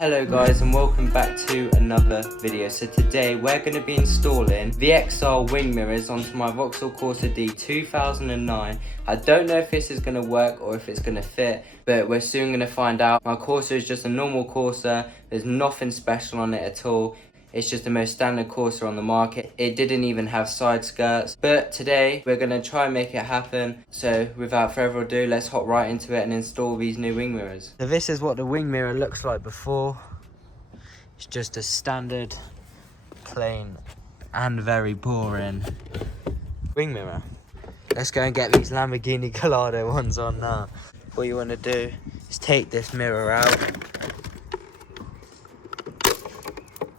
Hello guys and welcome back to another video. So today we're going to be installing VXR wing mirrors onto my Vauxhall Corsa D 2009. I don't know if this is going to work or if it's going to fit, but we're soon going to find out. My Corsa is just a normal Corsa, there's nothing special on it at all. It's just the most standard Corsa on the market. It didn't even have side skirts. But today we're going to try and make it happen. So without further ado, let's hop right into it and install these new wing mirrors. So this is what the wing mirror looks like before. It's just a standard, plain and very boring wing mirror. Let's go and get these Lamborghini Gallardo ones on now. What you want to do is take this mirror out.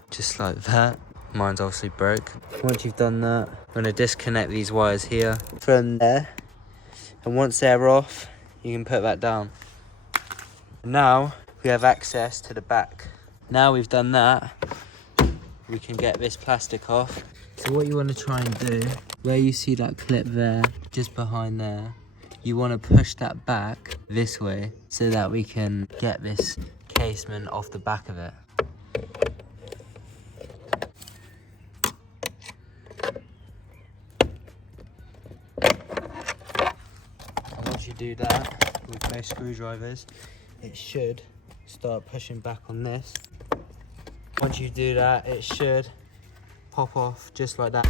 Just like that. Mine's obviously broke. Once you've done that, I'm going to disconnect these wires here from there. And once they're off, you can put that down. Now we have access to the back. Now we've done that, we can get this plastic off. So what you want to try and do, where you see that clip there, just behind there, you want to push that back this way so that we can get this casement off the back of it. And once you do that, with most screwdrivers, it should start pushing back on this. Once you do that, it should pop off just like that.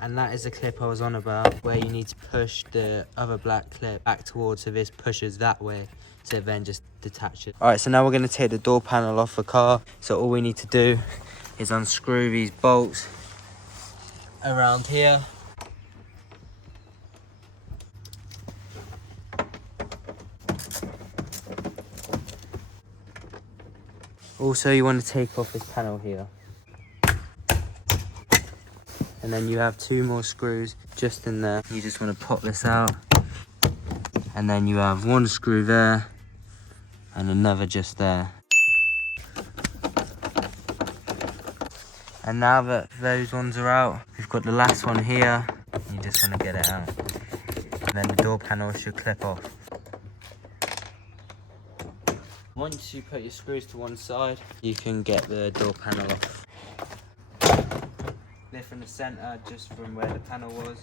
And that is the clip I was on about, where you need to push the other black clip back towards, so this pushes that way, so then just detach it. Alright, so now we're going to take the door panel off the car. So all we need to do is unscrew these bolts around here. Also, you want to take off this panel here. And then you have two more screws just in there. You just want to pop this out. And then you have one screw there and another just there. And now that those ones are out, we've got the last one here. You just want to get it out. And then the door panel should clip off. Once you put your screws to one side, you can get the door panel off. Lift from the center, just from where the panel was.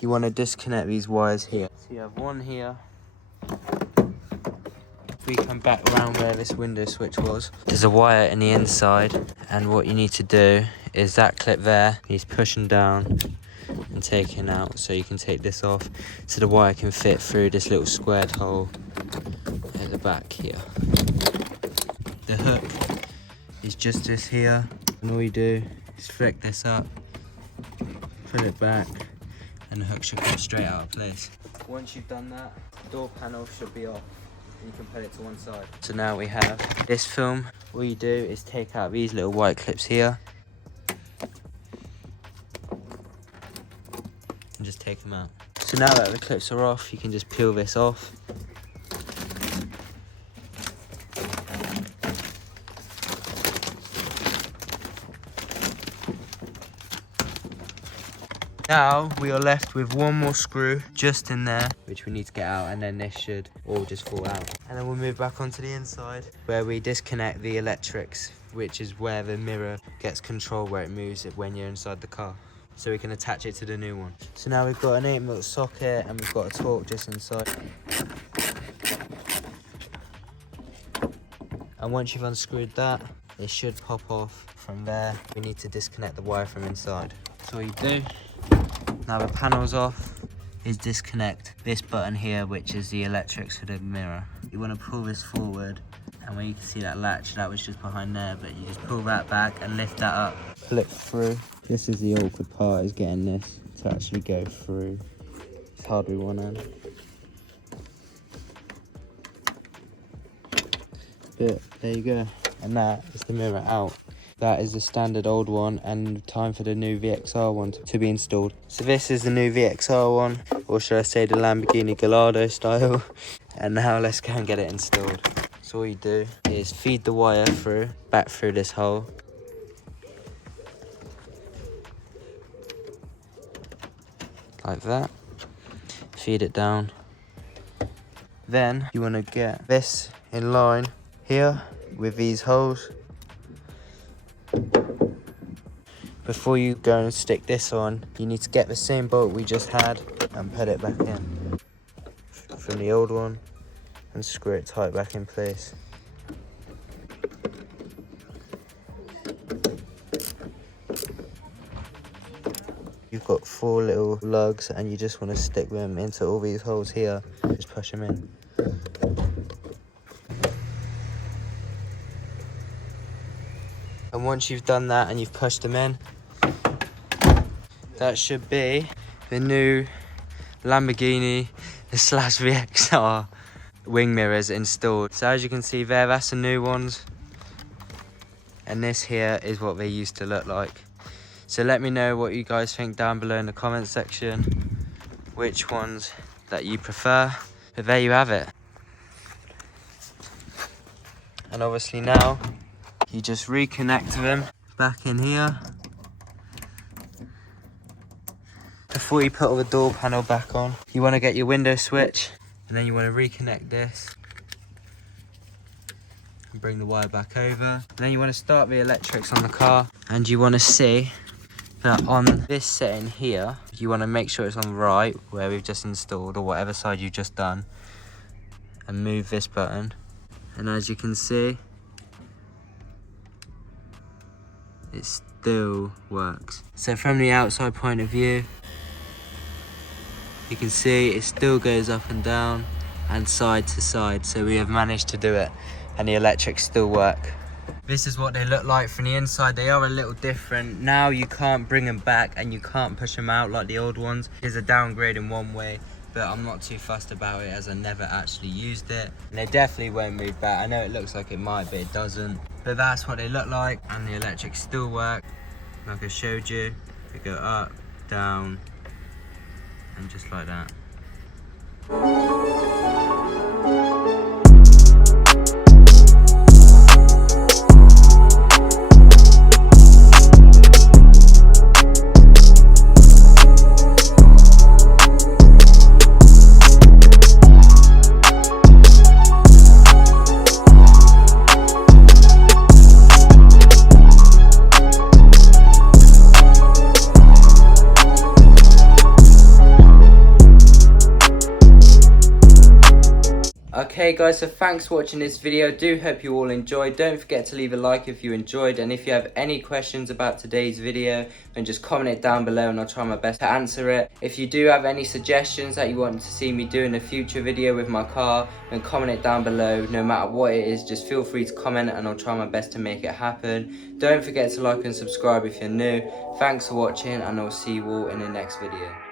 You want to disconnect these wires here. So you have one here. If we come back around where this window switch was, there's a wire in the inside, and what you need to do is that clip there needs pushing down and taking out, so you can take this off so the wire can fit through this little squared hole at the back here. The hook is just this here, and all you do is flick this up, pull it back, and the hook should come straight out of place. Once you've done that, the door panel should be off, and you can put it to one side. So now we have this film. All you do is take out these little white clips here, and just take them out. So now that the clips are off, you can just peel this off. Now we are left with one more screw just in there, which we need to get out, and then this should all just fall out. And then we'll move back onto the inside, where we disconnect the electrics, which is where the mirror gets control, where it moves it when you're inside the car. So we can attach it to the new one. So now we've got an 8mm socket, and we've got a torque just inside. And once you've unscrewed that, it should pop off from there. We need to disconnect the wire from inside. So what you do, now the panel's off, is disconnect this button here, which is the electrics for the mirror. You want to pull this forward, and when you can see that latch, that was just behind there, but you just pull that back and lift that up. Pull it through. This is the awkward part, is getting this to actually go through. It's hard with one hand. But there you go, and that is the mirror out. That is the standard old one, and time for the new VXR one to be installed. So this is the new VXR one, or should I say the Lamborghini Gallardo style. And now let's go and get it installed. So all you do is feed the wire through, back through this hole. Like that. Feed it down. Then you want to get this in line here with these holes. Before you go and stick this on, you need to get the same bolt we just had and put it back in from the old one and screw it tight back in place. You've got 4 little lugs and you just want to stick them into all these holes here. Just push them in. And once you've done that and you've pushed them in, that should be the new Lamborghini / VXR wing mirrors installed. So as you can see there, that's the new ones. And this here is what they used to look like. So let me know what you guys think down below in the comment section, which ones that you prefer. But there you have it. And obviously now, you just reconnect them back in here. Before you put all the door panel back on, you want to get your window switch, and then you want to reconnect this and bring the wire back over. And then you want to start the electrics on the car, and you want to see that on this setting here, you want to make sure it's on right where we've just installed, or whatever side you've just done, and move this button. And as you can see, it still works. So from the outside point of view, you can see it still goes up and down and side to side. So we have managed to do it, and the electrics still work. This is what they look like from the inside. They are a little different. Now you can't bring them back and you can't push them out like the old ones. It's a downgrade in one way, but I'm not too fussed about it as I never actually used it. And they definitely won't move back. I know it looks like it might, but it doesn't. But that's what they look like, and the electrics still work. Like I showed you, they go up, down, and just like that. Okay guys, so thanks for watching this video. Do hope you all enjoyed. Don't forget to leave a like if you enjoyed, and if you have any questions about today's video, then just comment it down below and I'll try my best to answer it. If you do have any suggestions that you want to see me do in a future video with my car, then comment it down below. No matter what it is, just feel free to comment and I'll try my best to make it happen. Don't forget to like and subscribe if you're new. Thanks for watching, and I'll see you all in the next video.